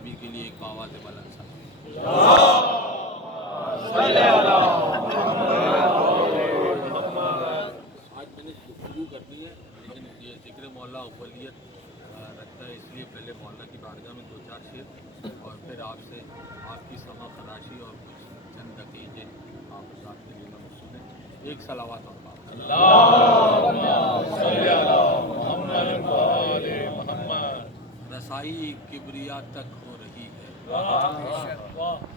कामयाबी के लिए एक आवाज़ बुलंद सा आज मैंने गुफ्तगू करनी है, लेकिन ये ज़िक्र मौला अव्वलियत रखता है, इसलिए पहले मौला की बारगाह में 2-4 शेर और फिर आपसे आपकी समा खराशी और कुछ चंद नतीजे आप के लिए सुने। एक सलावत और बात रसाई किबरिया तक हो रही है,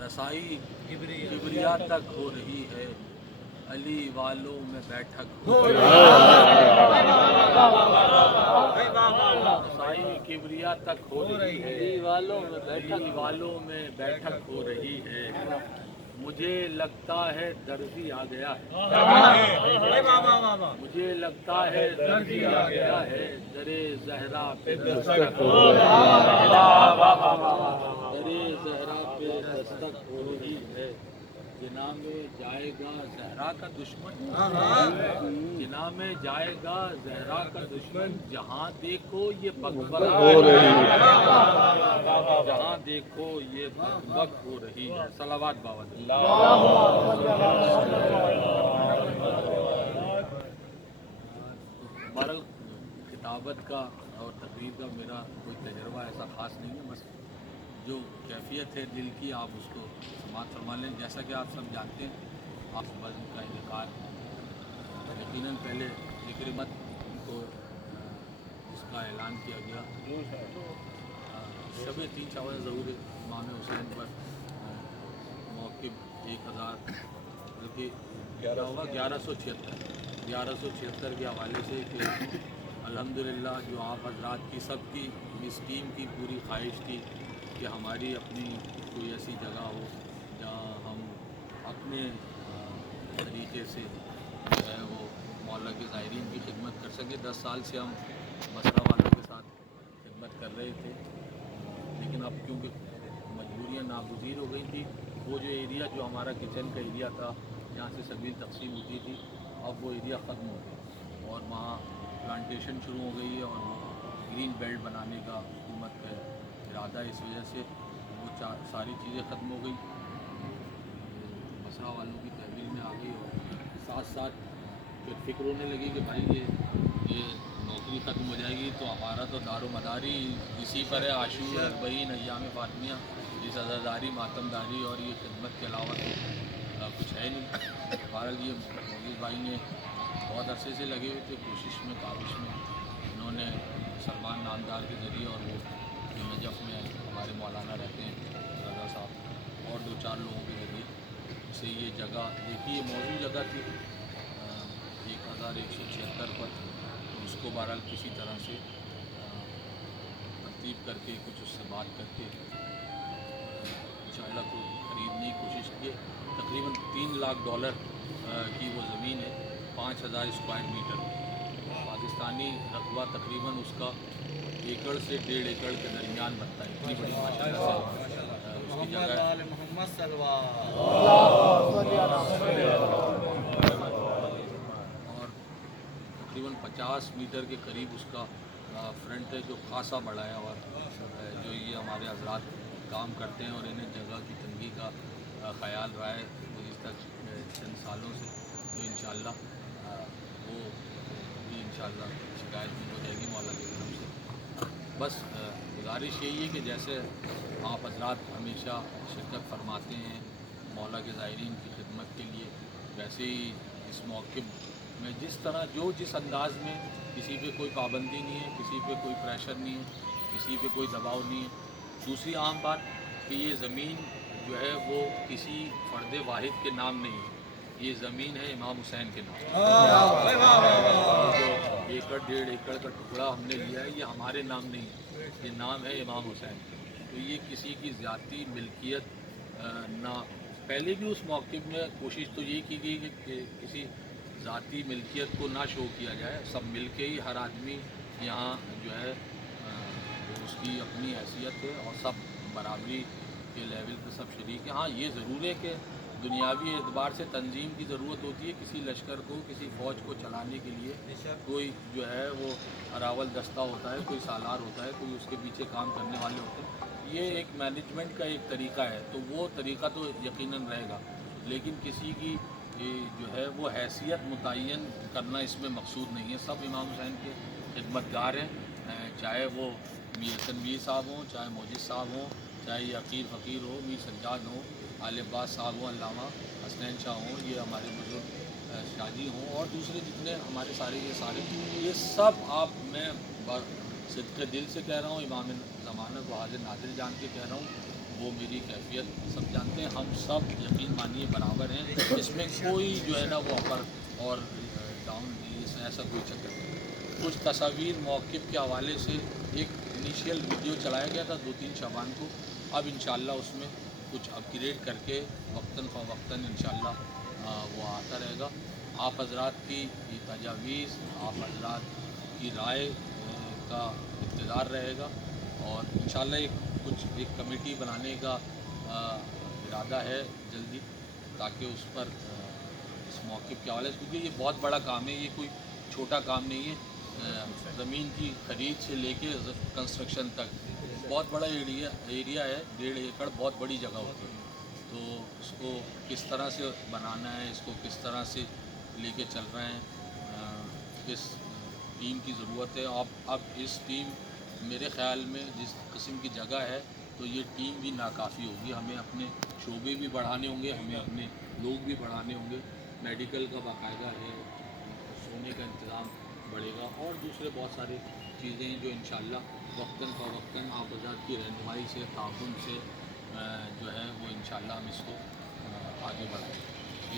रसाई किबरिया तक हो रही है, अली वालों में बैठक हो रही है, रसाई किबरिया तक हो रही है, अली वालों में बैठक हो रही है। मुझे लगता है दर्जी आ गया है, मुझे लगता है दर्जी आ गया है, दरे जहरा पे दस्तक हो रही है, दरे जहरा पे दस्तक हो रही है। जिना में जाएगा जहरा का दुश्मन, जिना में जाएगा जहरा का दुश्मन, जहाँ देखो ये बकबक हो रही है, जहाँ देखो ये बकबक हो रही है। सलावत बाबा हमारा किताबत का और तकरीर का मेरा कोई तजर्बा ऐसा ख़ास नहीं है, बस जो कैफियत है दिल की आप उसको समात फरमा लें। जैसा कि आप सब जानते हैं, आप बज़्म का इनकार यकीनन पहले ज़िक्र मत को इसका ऐलान किया गया, शब 3 शवाल ज़रूर इमाम हुसैन पर मौक़िफ़ 1000 बल्कि क्या होगा 1176 के हवाले से कि अल्हम्दुलिल्लाह जो आप हज़रात की सबकी इस टीम की पूरी ख्वाहिश थी कि हमारी अपनी कोई ऐसी जगह हो जहाँ हम अपने तरीके से जो है वो मौला के ज़ायरीन की खिदमत कर सकें। 10 साल से हम मसरा वालों के साथ खिदमत कर रहे थे, लेकिन अब क्योंकि मजबूरियाँ नागुज़ीर हो गई थी, वो जो एरिया जो हमारा किचन का एरिया था जहाँ से सबील तकसीम होती थी, अब वो एरिया ख़त्म हो गया और वहाँ प्लांटेशन शुरू हो गई है और ग्रीन बेल्ट बनाने का हुकूमत का इरादा है। इस वजह से वो सारी चीज़ें ख़त्म हो गई, मसरा वालों की तहवील में आ गई और साथ साथ फिर फ़िक्र होने लगी कि भाई ये नौकरी ख़त्म हो जाएगी तो हमारा तो दारो मदारी इसी पर है, आशूर अरबईन अय्याम फ़ातिमिया, इस अज़ादारी मातमदारी और ये खिदमत के अलावा कुछ है नहीं। बहरहाल ये मोदी भाई ने बहुत अरसे से लगे हुए थे कोशिश में काविश में, इन्होंने सलमान नामदार के ज़रिए और वो जो नजफ़ में हमारे मौलाना रहते हैं रज़ा साहब और 2-4 लोगों के ज़रिए से ये जगह देखिए मौजूद जगह थी 1176 पर, तो उसको बहरहाल किसी तरह से तरतीब करके कुछ उससे बात करके इंशाअल्लाह को ख़रीदने की कोशिश की। तकरीबन $3 लाख की वो ज़मीन है, 5000 स्क्वायर मीटर। पाकिस्तानी रकबा तकरीबन उसका एकड़ से 1.5 एकड़ के दरमियान बनता है, इतनी बड़ी माशाअल्लाह से उसकी जगह है। और तकरीबन 50 मीटर के करीब उसका फ्रंट है जो खासा बड़ा है और जो ये हमारे हज़रात काम करते हैं और इन्हें जगह की तंगी का ख़याल रहा है गुज़िश्ता चंद सालों से, तो इंशाअल्लाह वो भी इंशाअल्लाह शिकायत नहीं हो जाएगी मौला की तरफ से। बस गुजारिश यही है कि जैसे आप हज़रात हमेशा शिरकत फरमाते हैं मौला के ज़ायरीन की खिदमत के लिए, वैसे ही इस मौके में जिस तरह जिस अंदाज़ में किसी पे कोई पाबंदी नहीं है, किसी पे कोई प्रेशर नहीं है, किसी पे कोई दबाव नहीं है। दूसरी आम बात कि ये ज़मीन जो है वो किसी फ़र्द वाहिद के नाम नहीं है, ये ज़मीन है इमाम हुसैन के नाम। जो 1.5 एकड़ का टुकड़ा हमने लिया है ये हमारे नाम नहीं है, ये नाम है इमाम हुसैन। तो ये किसी की ज़ाती मिल्कियत ना, पहले भी उस मौके में कोशिश तो यही की गई कि किसी ज़ाती मिल्कियत को ना शो किया जाए, सब मिल के ही हर आदमी यहाँ जो है उसकी अपनी हैसियत है और सब बराबरी के लेवल पे सब शरीक है। हाँ ये ज़रूर है कि दुनियावी एतबार से तंजीम की ज़रूरत होती है, किसी लश्कर को किसी फ़ौज को चलाने के लिए कोई जो है वो अरावल दस्ता होता है, कोई सालार होता है, कोई उसके पीछे काम करने वाले होते हैं। یہ ایک مینجمنٹ کا ایک طریقہ ہے، تو وہ طریقہ تو یقیناً رہے گا، لیکن کسی کی جو ہے وہ حیثیت متعین کرنا اس میں مقصود نہیں ہے. سب امام حسین کے خدمت گار ہیں، چاہے وہ میر تنویر صاحب ہوں، چاہے موجد صاحب ہوں، چاہے یہ عقیل فقیر ہو، میر سجاد ہوں، عال عباس صاحب ہوں، علامہ حسنین شاہ ہوں، یہ ہمارے بزرگ شاہ جی ہوں، اور دوسرے جتنے ہمارے سارے یہ سب آپ، میں صدق دل سے کہہ رہا ہوں، امام زمانہ کو حاضر ناظر جان کے کہہ رہا ہوں، وہ میری کیفیت سب جانتے ہیں. ہم سب یقین مانیے برابر ہیں، اس میں کوئی جو ہے نا وہ اپر اور ڈاؤن ایسا کوئی چکر نہیں. کچھ تصاویر موقف کے حوالے سے ایک انیشیل ویڈیو چلایا گیا تھا 2-3 شعبان کو، اب انشاءاللہ اس میں کچھ اپ گریڈ کر کے وقتاً فوقتاً انشاءاللہ وہ آتا رہے گا. آپ حضرات کی تجاویز، آپ حضرات کی رائے کا اقتدار رہے گا، اور انشاءاللہ ایک کمیٹی بنانے کا ارادہ ہے جلدی، تاکہ اس پر اس موقف کے حوالے سے، کیونکہ یہ بہت بڑا کام ہے، یہ کوئی چھوٹا کام نہیں ہے. زمین کی خرید سے لے کے کنسٹرکشن تک بہت بڑا ایریا ہے، 1.5 ایکڑ بہت بڑی جگہ ہوتی ہے. تو اس کو کس طرح سے بنانا ہے، اس کو کس طرح سے لے کے چل رہے ہیں، اس ٹیم کی ضرورت ہے. اب اس ٹیم میرے خیال میں جس قسم کی جگہ ہے، تو یہ ٹیم بھی ناکافی ہوگی. ہمیں اپنے شعبے بھی بڑھانے ہوں گے، ہمیں اپنے لوگ بھی بڑھانے ہوں گے. میڈیکل کا باقاعدہ ہے، سونے کا انتظام بڑھے گا، اور دوسرے بہت ساری چیزیں ہیں جو انشاءاللہ وقتاً فوقتاً آپ حضرات کی رہنمائی سے، تعاون سے جو ہے وہ انشاءاللہ ہم اس کو آگے بڑھائیں.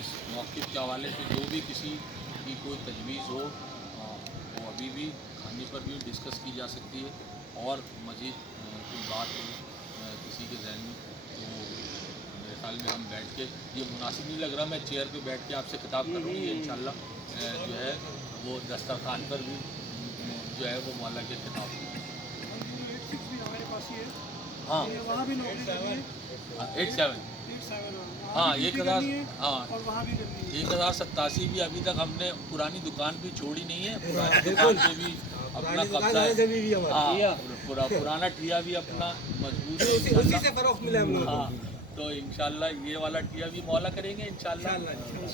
اس موقف کے حوالے سے جو بھی کسی کی کوئی تجویز ہو، وہ ابھی بھی کھانے پر بھی ڈسکس کی جا سکتی ہے، اور مزید کوئی بات ہو کسی کے ذہن میں، تو میرے خیال میں ہم بیٹھ کے، یہ مناسب نہیں لگ رہا میں چیئر پہ بیٹھ کے آپ سے خطاب کر رہا ہوں، یہ انشاءاللہ جو ہے وہ دسترخوان پر بھی جو ہے وہ مولا کے خطاب ہوں. ہاں 87 ہاں 1087 بھی ابھی تک ہم نے پرانی دکان بھی چھوڑی نہیں ہے، پرانی دکان پہ بھی اپنا قبضہ ہے. ہاں پرانا ٹھیا بھی اپنا مضبوط ہے. ہاں تو انشاءاللہ یہ والا ٹھیا بھی مولا کریں گے انشاءاللہ،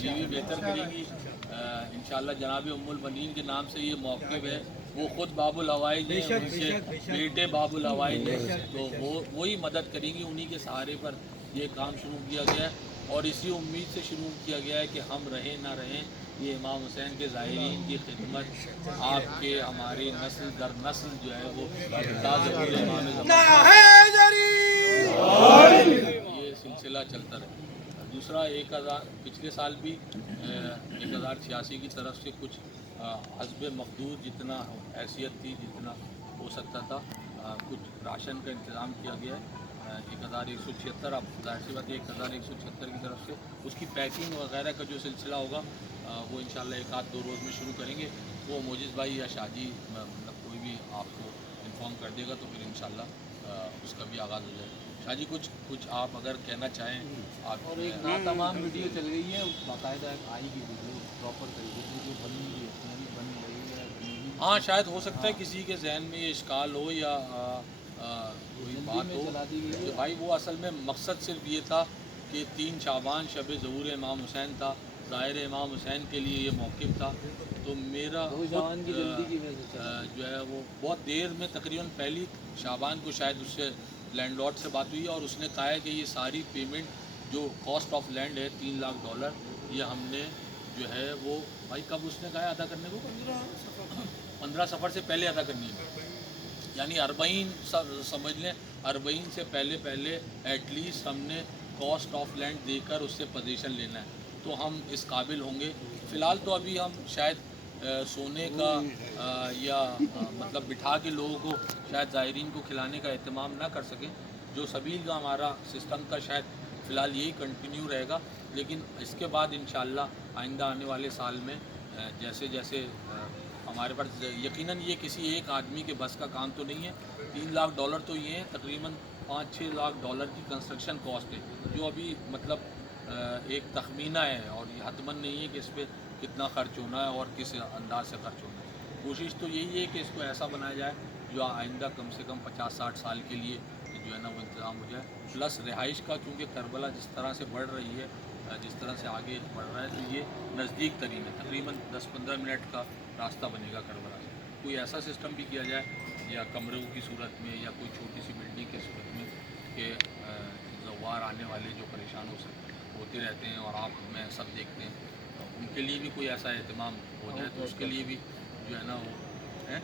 یہ بھی بہتر کریں گی انشاءاللہ. جناب ام البنین کے نام سے یہ موقف ہے، وہ خود باب الحوائج ہیں، ان کے بیٹے باب الحوائج ہیں، تو وہی مدد کریں گی. انہی کے سہارے پر یہ کام شروع کیا گیا ہے، اور اسی امید سے شروع کیا گیا ہے کہ ہم رہیں نہ رہیں، یہ امام حسین کے زائرین کی خدمت آپ کے ہماری نسل در نسل جو ہے وہ یہ سلسلہ چلتا رہے. دوسرا 1000 پچھلے سال بھی 1086 کی طرف سے کچھ حسب مقدور جتنا حیثیت تھی، جتنا ہو سکتا تھا، کچھ راشن کا انتظام کیا گیا ہے. 1176 اب ظاہر سی بات ہے 1176 کی طرف سے اس کی پیکنگ وغیرہ کا جو سلسلہ ہوگا وہ انشاءاللہ 1-2 روز میں شروع کریں گے. وہ موجز بھائی یا شاہ جی مطلب کوئی بھی آپ کو انفارم کر دے گا، تو پھر انشاءاللہ اس کا بھی آغاز ہو جائے. شاہ جی کچھ آپ اگر کہنا چاہیں آپ. اور ایک تمام ویڈیو چل رہی ہے، باقاعدہ آئی کی ویڈیو پراپر طریقے سے جو بن رہی ہے، بن رہی ہے. ہاں شاید ہو سکتا ہے کسی کے ذہن میں یہ اشکال ہو یا کوئی بات ہو کہ بھائی وہ اصل میں مقصد صرف یہ تھا کہ 3 شعبان شب ظہور امام حسین تھا، ظاہر امام حسین کے لیے یہ موقف تھا. تو میرا جو ہے وہ بہت دیر میں تقریباً پہلی شعبان کو شاید اس سے لینڈ لارڈ سے بات ہوئی، اور اس نے کہا ہے کہ یہ ساری پیمنٹ جو کاسٹ آف لینڈ ہے $3 لاکھ، یہ ہم نے جو ہے وہ بھائی کب اس نے کہا ہے ادا کرنے کو، 15 سفر سے پہلے ادا کرنی ہے. یعنی 40 سمجھ لیں، 40 سے پہلے ایٹ لیسٹ ہم نے کاسٹ آف لینڈ دے کر اس سے پوزیشن لینا ہے، تو ہم اس قابل ہوں گے. فی الحال تو ابھی ہم شاید سونے کا یا مطلب بٹھا کے لوگوں کو شاید زائرین کو کھلانے کا اہتمام نہ کر سکیں. جو سبیل کا ہمارا سسٹم تھا شاید فی الحال یہی کنٹینیو رہے گا، لیکن اس کے بعد انشاءاللہ آئندہ آنے والے سال میں جیسے جیسے ہمارے پاس یقیناً یہ کسی ایک آدمی کے بس کا کام تو نہیں ہے. $3 لاکھ تو یہ ہیں، تقریباً $5-6 لاکھ کی کنسٹرکشن کاسٹ ہے، جو ابھی مطلب ایک تخمینہ ہے، اور یہ حتماً نہیں ہے کہ اس پہ کتنا خرچ ہونا ہے اور کس انداز سے خرچ ہونا ہے. کوشش تو یہی ہے کہ اس کو ایسا بنایا جائے جو آئندہ کم سے کم 50-60 سال کے لیے जो है ना वो इंतज़ाम हो जाए। प्लस रिहाइश का, क्योंकि करबला जिस तरह से बढ़ रही है, जिस तरह से आगे बढ़ रहा है, तो ये नज़दीक तरीन है, तकरीबन 10-15 मिनट का रास्ता बनेगा करबला से। कोई ऐसा सिस्टम भी किया जाए, या कमरों की सूरत में, या कोई छोटी सी बिल्डिंग की सूरत में, कि ज़वार आने वाले जो परेशान होते रहते हैं और आप में सब देखते हैं, तो उनके लिए भी कोई ऐसा एहतमाम हो जाए, तो उसके लिए भी जो है ना वो है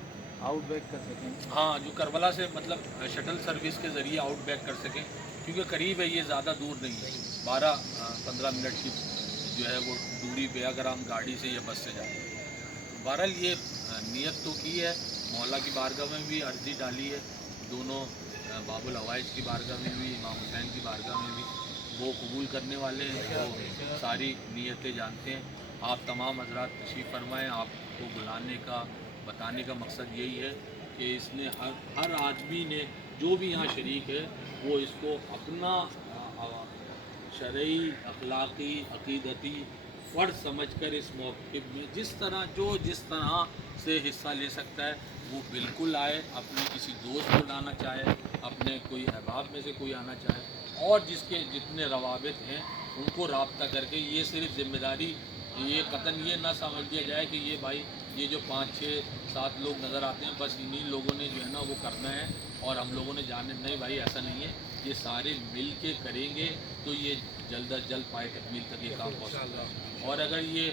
आउटबैक कर सकें। हाँ, जो करबला से मतलब शटल सर्विस के ज़रिए आउट बैक कर सकें, क्योंकि करीब है, ये ज़्यादा दूर नहीं है, 12-15 मिनट की जो है वो दूरी पे अगर हम गाड़ी से या बस से जाते हैं। बहरहाल ये नियत तो की है, मौला की बारगाह में भी अर्ज़ी डाली है, दोनों बाबुल हवाइज की बारगाह में भी, इमाम हुसैन की बारगाह में भी, वो कबूल करने वाले हैं, वो सारी नियतें जानते हैं। आप तमाम हजरात तशरीफ़ फरमाएँ। आपको बुलाने का, बताने का मकसद यही है कि इसने हर आदमी ने, जो भी यहाँ शरीक है, वो इसको अपना शरई, अखलाक़ी, अक़ीदती फ़र्ज़ समझकर इस मौक़िफ़ में जिस तरह से हिस्सा ले सकता है, वो बिल्कुल आए। अपने किसी दोस्त को लाना चाहे, अपने कोई अहबाब में से कोई आना चाहे, और जिसके जितने रवाबित हैं उनको राब्ता करके, ये सिर्फ़ ज़िम्मेदारी, ये कतन ये ना समझ लिया जाए कि ये भाई ये जो 5-6-7 लोग नज़र आते हैं, बस इन्हीं लोगों ने जो है ना वो करना है और हम लोगों ने जाने, नहीं भाई, ऐसा नहीं है। ये सारे मिल के करेंगे तो ये जल्द अज जल्द पाए तकमील तक ये काम पहुँच सकता है। और अगर ये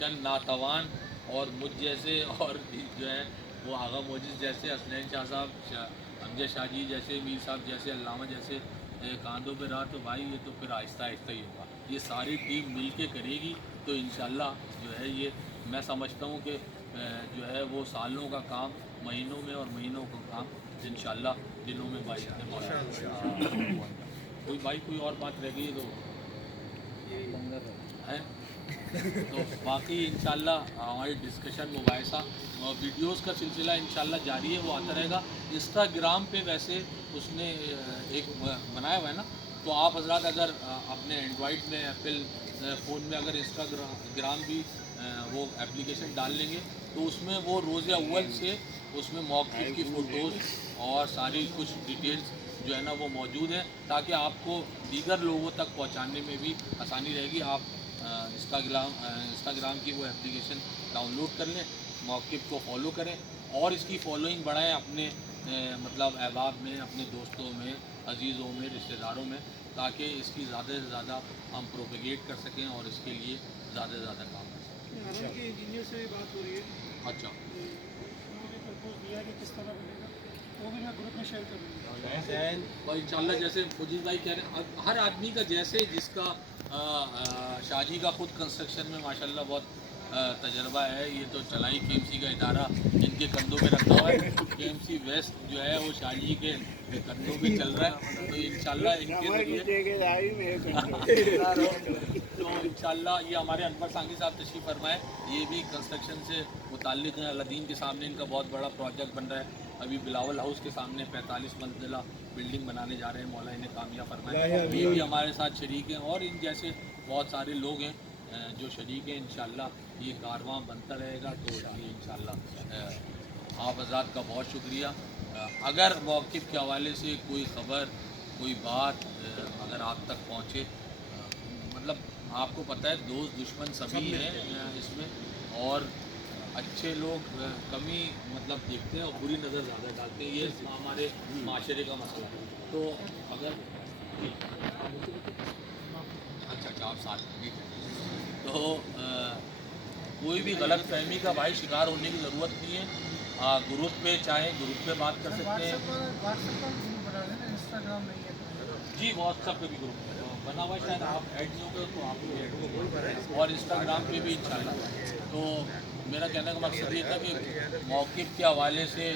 चंद नातवान और मुझ जैसे, और जो है वो आगा मोजिज़ जैसे, हसनैन शाह साहब, हमजा शाह जी जैसे, मीर साहब जैसे, अल्लामा जैसे कांधों पे रहा, तो भाई ये तो फिर आहिस्ता आहिस्ता ही होगा। ये सारी टीम मिल के करेगी तो इंशाल्लाह जो है ये, मैं समझता हूँ कि जो है वो सालों का काम महीनों में, और महीनों का काम इंशाल्लाह दिनों में भाई ने मौला। कोई भाई कोई और बात रह गई तो है, तो बाकी इंशाल्लाह हमारी डिस्कशन, मुबाहिसा और वीडियोस का सिलसिला इंशाल्लाह जारी है, वो आता रहेगा। इंस्टाग्राम पे वैसे उसने एक बनाया हुआ है ना, तो आप हजरात अगर अपने एंड्रॉयड में, एप्पल फ़ोन में अगर इंस्टाग्राम भी वो एप्लीकेशन डाल लेंगे, तो उसमें वो रोज़े अव्वल से उसमें मौक़िफ़ की फ़ोटोज़ और सारी कुछ डिटेल्स जो है ना वो मौजूद है, ताकि आपको दीगर लोगों तक पहुंचाने में भी आसानी रहेगी। आप इंस्टाग्राम की वो एप्लीकेशन डाउनलोड कर लें, मौक़िफ़ को फॉलो करें और इसकी फॉलोइंग बढ़ाएं अपने मतलब अहबाब में, अपने दोस्तों में, अजीज़ों में, रिश्तेदारों में, ताकि इसकी ज़्यादा से ज़्यादा हम प्रोपेगेट कर सकें और इसके लिए ज़्यादा से ज़्यादा काम कर सकें। इंजीनियर से बात हो रही है, अच्छा, उन्होंने प्रपोज दिया है कि किस तरह बनेगा, वो भी मैं ग्रुप में शेयर करूँगा। और इंशाल्लाह जैसे फुजील भाई कह रहे हैं, हर आदमी का जैसे जिसका शादी का ख़ुद कंस्ट्रक्शन में माशाल्लाह बहुत तजर्बा है, ये तो चलाई केएमसी का इदारा इनके कंधों पे रखा हुआ है। केएमसी वेस्ट जो है वो शादी के कंधों पे चल रहा है, तो इंशाल्लाह इनके तो इंशाल्लाह ये हमारे अनवर सांगी साहब तशरीफ़ फरमाए, ये भी कंस्ट्रक्शन से मुताल्लिक़ हैं। अलादीन के सामने इनका बहुत बड़ा प्रोजेक्ट बन रहा है, अभी बिलावल हाउस के सामने 45 मंजिला बिल्डिंग बनाने जा रहे हैं, मौला इन्हें कामयाब फरमाए। ये भी हमारे साथ शरीक हैं, और इन जैसे बहुत सारे लोग हैं जो शरीक हैं। इंशाल्लाह ये कारवां बनता रहेगा, तो ये इंशाल्लाह आप हज़रात का बहुत शुक्रिया। अगर मौक़िफ़ के हवाले से कोई ख़बर, कोई बात अगर आप तक पहुँचे, मतलब आपको पता है दोस्त दुश्मन सभी हैं इसमें, और अच्छे लोग कमी मतलब देखते हैं और बुरी नज़र ज़्यादा डालते हैं, ये हमारे माशरे का मसला है। तो अगर अच्छा आप साथ ठीक है, तो कोई भी गलत फहमी का भाई शिकार होने की ज़रूरत नहीं है। ग्रुप पे चाहे ग्रुप पे बात कर सकते हैं। इंस्टाग्राम नहीं है जी, व्हाट्सएप पे भी ग्रुप बना हुआ है, शायद आप ऐड नहीं होंगे तो आप भी ऐड होंगे, और इंस्टाग्राम पे भी इंशाल्लाह। तो मेरा कहने का मकसद ये था कि मौक़िफ़ के हवाले से,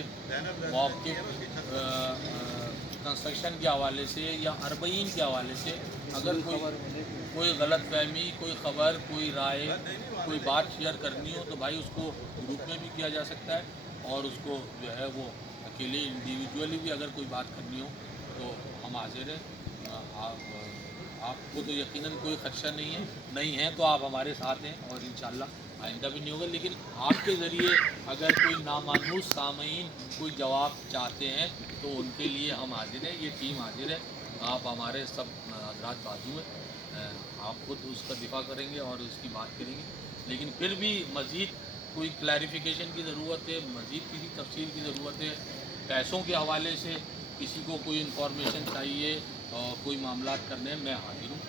मौक़िफ़ कंस्ट्रक्शन के हवाले से या अरबईन के हवाले से अगर कोई गलत फहमी, कोई ख़बर, कोई राय, कोई बात शेयर करनी हो, तो भाई उसको ग्रुप में भी किया जा सकता है, और उसको जो है वो अकेले इंडिविजुअली भी अगर कोई बात करनी हो तो हम हाजिर हैं। आपको तो यकीनन कोई ख़दशा नहीं है तो आप हमारे साथ हैं, और इंशाल्लाह آئندہ بھی نہیں ہوگا. لیکن آپ کے ذریعے اگر کوئی نامانوس سامعین کوئی جواب چاہتے ہیں تو ان کے لیے ہم حاضر ہیں, یہ ٹیم حاضر ہے. آپ ہمارے سب حضرات بازو ہیں, آپ خود اس کا دفاع کریں گے اور اس کی بات کریں گے. لیکن پھر بھی مزید کوئی کلیریفیکیشن کی ضرورت ہے, مزید کسی تفصیل کی ضرورت ہے, پیسوں کے حوالے سے کسی کو کوئی انفارمیشن چاہیے اور کوئی معاملات کرنے ہیں, میں حاضر ہوں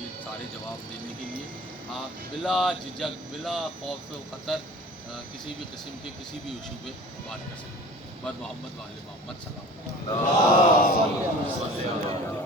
یہ سارے جواب دینے کے لیے. آپ بلا جھجک بلا خوف و خطر کسی بھی قسم کے کسی بھی ایشو پہ بات کر سکتے ہیں. بد محمد والے محمد صلی اللہ علیہ وسلم.